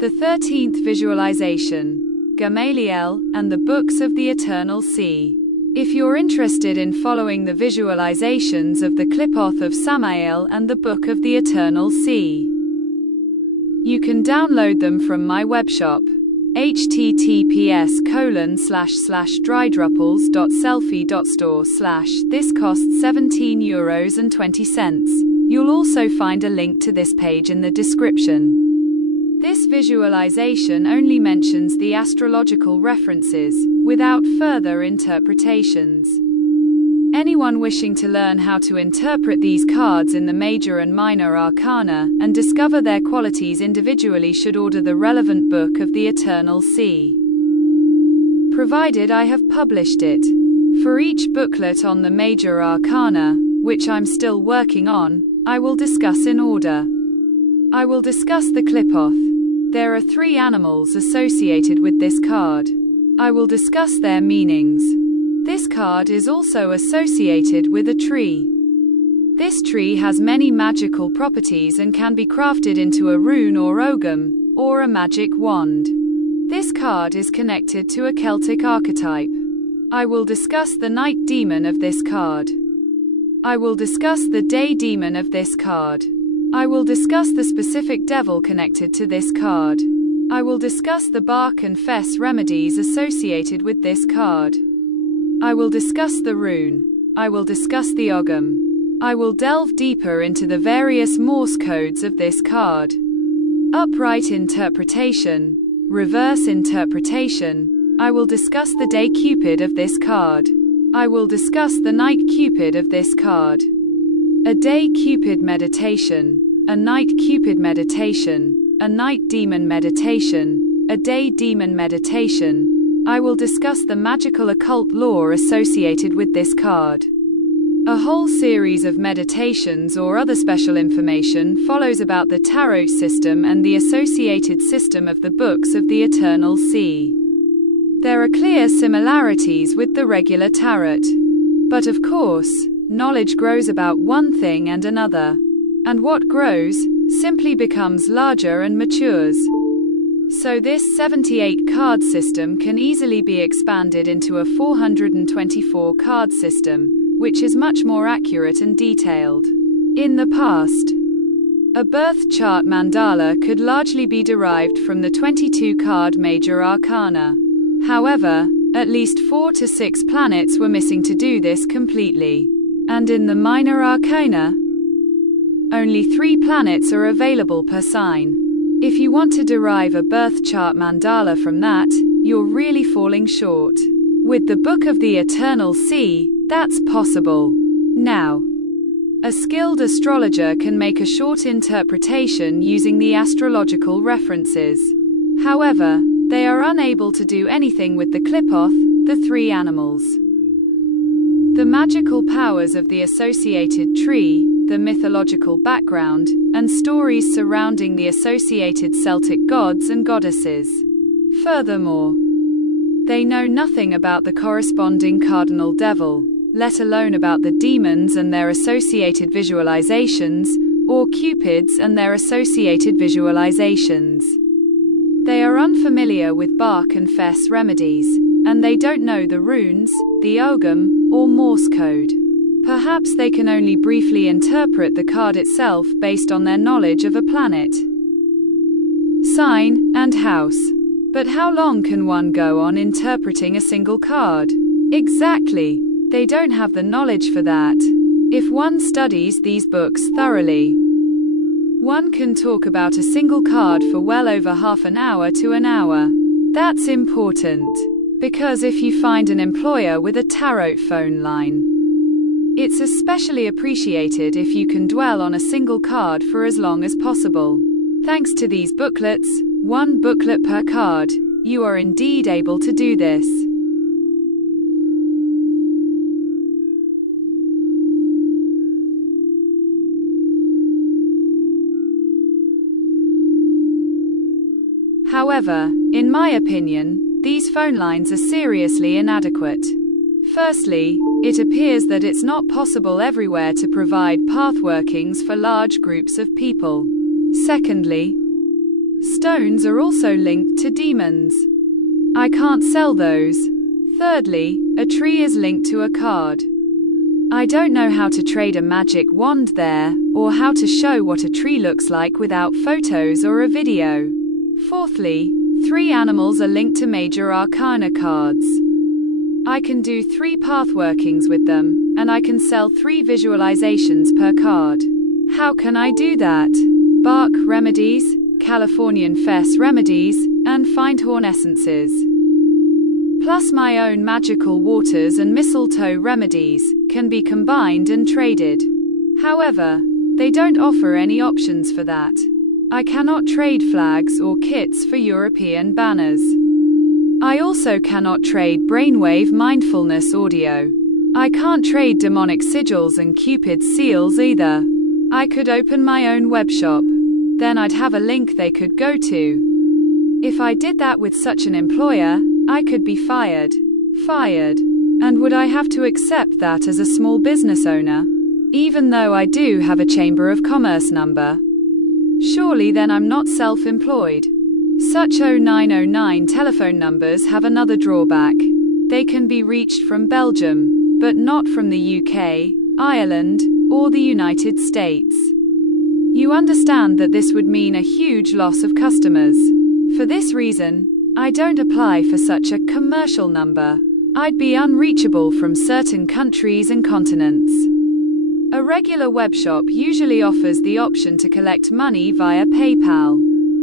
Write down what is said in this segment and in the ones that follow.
The 13th visualization, Gamaliel, and the Books of the Eternal Sea. If you're interested in following the visualizations of the Qlipoth of Samael and the Book of the Eternal Sea, you can download them from my webshop, https://drydrupples.selfie.store/. This costs €17.20. You'll also find a link to this page in the description. This visualization only mentions the astrological references, without further interpretations. Anyone wishing to learn how to interpret these cards in the Major and Minor Arcana, and discover their qualities individually, should order the relevant Book of the Eternal Sea, provided I have published it. For each booklet on the Major Arcana, which I'm still working on, I will discuss in order. I will discuss the Qlipoth. There are 3 animals associated with this card. I will discuss their meanings. This card is also associated with a tree. This tree has many magical properties and can be crafted into a rune or ogam, or a magic wand. This card is connected to a Celtic archetype. I will discuss the night demon of this card. I will discuss the day demon of this card. I will discuss the specific devil connected to this card. I will discuss the bark and fess remedies associated with this card. I will discuss the rune. I will discuss the ogam. I will delve deeper into the various Morse codes of this card. Upright interpretation, reverse interpretation. I will discuss the day Cupid of this card. I will discuss the night Cupid of this card. A day Cupid meditation, a night Cupid meditation, a night demon meditation, a day demon meditation. I will discuss the magical occult lore associated with this card. A whole series of meditations or other special information follows about the tarot system and the associated system of the Books of the Eternal Sea. There are clear similarities with the regular tarot. But of course, knowledge grows about one thing and another. And what grows, simply becomes larger and matures. So this 78 card system can easily be expanded into a 424 card system, which is much more accurate and detailed. In the past, a birth chart mandala could largely be derived from the 22 card Major Arcana. However, at least 4 to 6 planets were missing to do this completely. And in the Minor Arcana, only 3 planets are available per sign. If you want to derive a birth chart mandala from that, you're really falling short. With the Book of the Eternal Sea, that's possible. Now, a skilled astrologer can make a short interpretation using the astrological references. However, they are unable to do anything with the Qlipoth, the 3 animals, the magical powers of the associated tree, the mythological background, and stories surrounding the associated Celtic gods and goddesses. Furthermore, they know nothing about the corresponding cardinal devil, let alone about the demons and their associated visualizations, or cupids and their associated visualizations. They are unfamiliar with bark and fess remedies, and they don't know the runes, the ogam, or Morse code. Perhaps they can only briefly interpret the card itself based on their knowledge of a planet, sign, and house. But how long can one go on interpreting a single card? Exactly. They don't have the knowledge for that. If one studies these books thoroughly, one can talk about a single card for well over half an hour to an hour. That's important, because if you find an employer with a tarot phone line, it's especially appreciated if you can dwell on a single card for as long as possible. Thanks to these booklets, 1 booklet per card, you are indeed able to do this. However, in my opinion, these phone lines are seriously inadequate. Firstly, it appears that it's not possible everywhere to provide path workings for large groups of people. Secondly, Stones are also linked to demons. I can't sell those. Thirdly, a tree is linked to a card. I don't know how to trade a magic wand there, or how to show what a tree looks like without photos or a video. Fourthly, 3 animals are linked to Major Arcana cards. I can do 3 path workings with them, and I can sell 3 visualizations per card. How can I do that? Bark remedies, Californian fess remedies, and findhorn essences. Plus my own magical waters and mistletoe remedies, can be combined and traded. However, they don't offer any options for that. I cannot trade flags or kits for European banners. I also cannot trade brainwave mindfulness audio. I can't trade demonic sigils and Cupid seals either. I could open my own webshop. Then I'd have a link they could go to. If I did that with such an employer, I could be fired. And would I have to accept that as a small business owner? Even though I do have a Chamber of Commerce number. Surely then I'm not self-employed. Such 0909 telephone numbers have another drawback. They can be reached from Belgium, but not from the UK, Ireland, or the United States. You understand that this would mean a huge loss of customers. For this reason, I don't apply for such a commercial number. I'd be unreachable from certain countries and continents. A regular webshop usually offers the option to collect money via PayPal.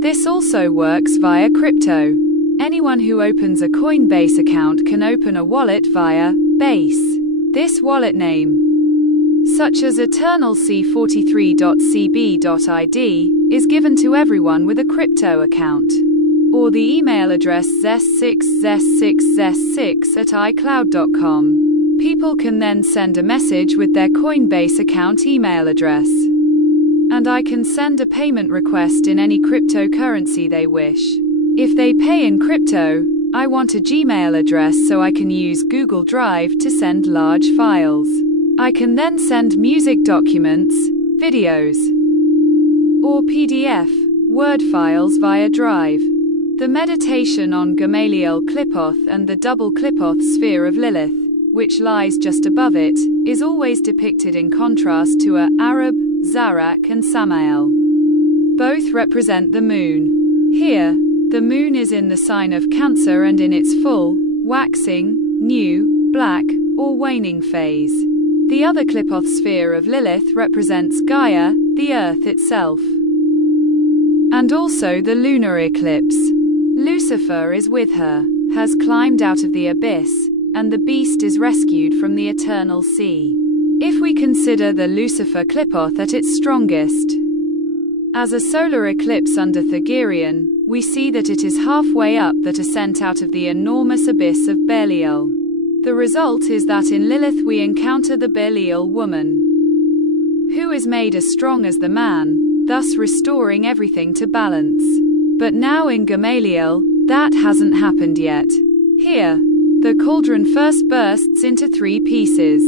This also works via crypto. Anyone who opens a Coinbase account can open a wallet via Base. This wallet name, such as eternalc43.cb.id, is given to everyone with a crypto account. Or the email address zes6zes6z6@icloud.com. People can then send a message with their Coinbase account email address. And I can send a payment request in any cryptocurrency they wish. If they pay in crypto, I want a Gmail address so I can use Google Drive to send large files. I can then send music documents, videos, or PDF, Word files via Drive. The meditation on Gamaliel Qlipoth and the double Qlipoth sphere of Lilith, which lies just above it, is always depicted in contrast to a Arab, Zarak and Samael. Both represent the moon. Here, the moon is in the sign of Cancer and in its full, waxing, new, black, or waning phase. The other Qlipoth sphere of Lilith represents Gaia, the earth itself. And also the lunar eclipse. Lucifer is with her, has climbed out of the abyss, and the beast is rescued from the eternal sea. If we consider the Lucifer Qlipoth at its strongest, as a solar eclipse under Thagirion, we see that it is halfway up that ascent out of the enormous abyss of Belial. The result is that in Lilith we encounter the Belial woman, who is made as strong as the man, thus restoring everything to balance. But now in Gamaliel, that hasn't happened yet. Here, the cauldron first bursts into 3 pieces.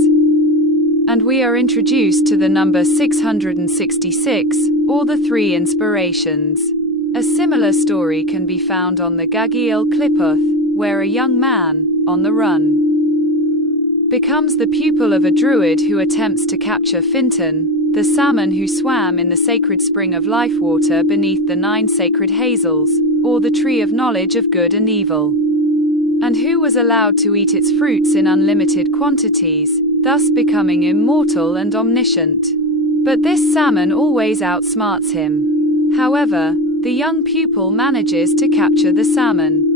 And we are introduced to the number 666, or the 3 inspirations. A similar story can be found on the Gamaliel Qlipoth, where a young man, on the run, becomes the pupil of a druid who attempts to capture Finton, the salmon who swam in the sacred spring of life water beneath the 9 sacred hazels, or the tree of knowledge of good and evil, and who was allowed to eat its fruits in unlimited quantities, thus becoming immortal and omniscient. But this salmon always outsmarts him. However, the young pupil manages to capture the salmon.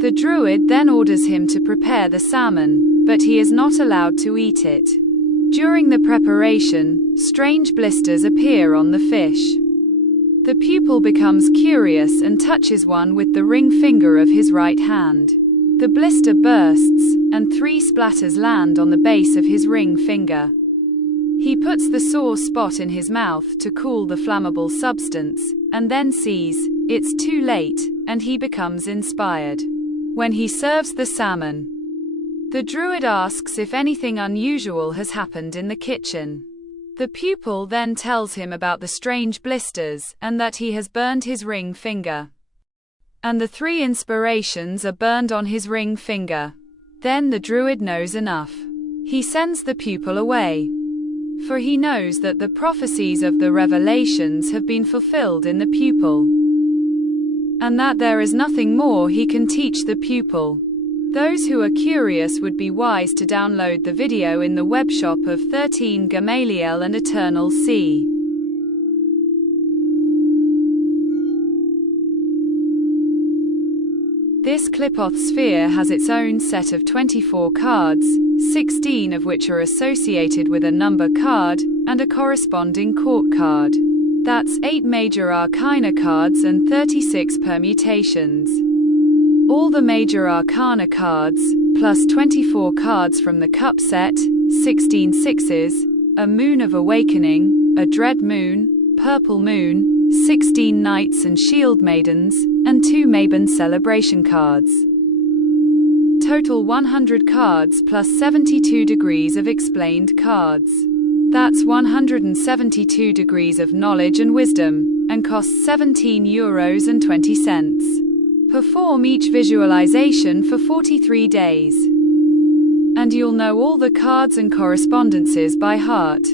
The druid then orders him to prepare the salmon, but he is not allowed to eat it. During the preparation, strange blisters appear on the fish. The pupil becomes curious and touches one with the ring finger of his right hand. The blister bursts, and 3 splatters land on the base of his ring finger. He puts the sore spot in his mouth to cool the flammable substance, and then sees, it's too late, and he becomes inspired. When he serves the salmon, the druid asks if anything unusual has happened in the kitchen. The pupil then tells him about the strange blisters, and that he has burned his ring finger. And the 3 inspirations are burned on his ring finger. Then the druid knows enough. He sends the pupil away. For he knows that the prophecies of the revelations have been fulfilled in the pupil. And that there is nothing more he can teach the pupil. Those who are curious would be wise to download the video in the webshop of 13 Gamaliel and Eternal Sea. This Qlipoth sphere has its own set of 24 cards, 16 of which are associated with a number card, and a corresponding court card. That's 8 Major Arcana cards and 36 permutations. All the Major Arcana cards, plus 24 cards from the Cup set, 16 sixes, a Moon of Awakening, a Dread Moon, Purple Moon, 16 Knights and Shield Maidens, and 2 Mabon Celebration cards. Total 100 cards plus 72 degrees of explained cards. That's 172 degrees of knowledge and wisdom, and costs €17.20. Perform each visualization for 43 days. And you'll know all the cards and correspondences by heart.